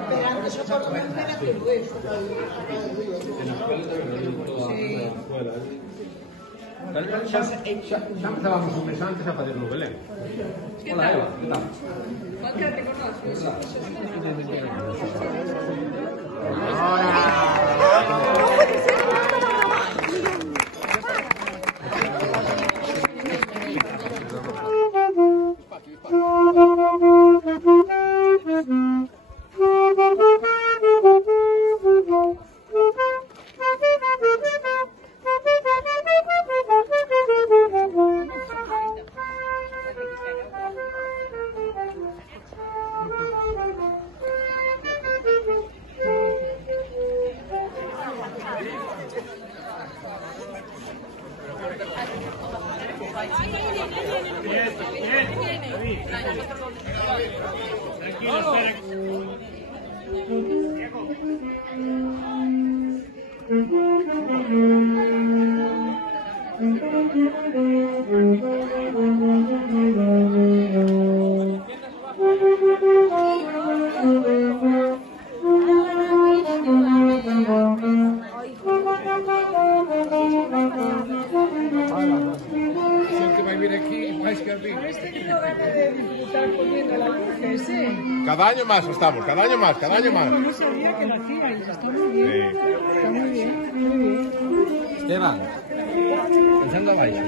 Esperando yo por lo menos que luego. Xa empezábamos un mes antes a fazer no Belén. Hola, Eva, que tal? Cualquiera te conoces. Cada año más estamos, cada año más, cada año más. No sabía que lo hacíais, está muy bien. Está muy bien, muy bien. Esteban, pensando abaixo.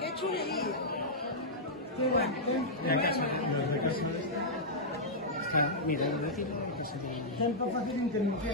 Qué chulería. Qué bueno. Mira, lo decimos que sería... Es un poco fácil interrumpir.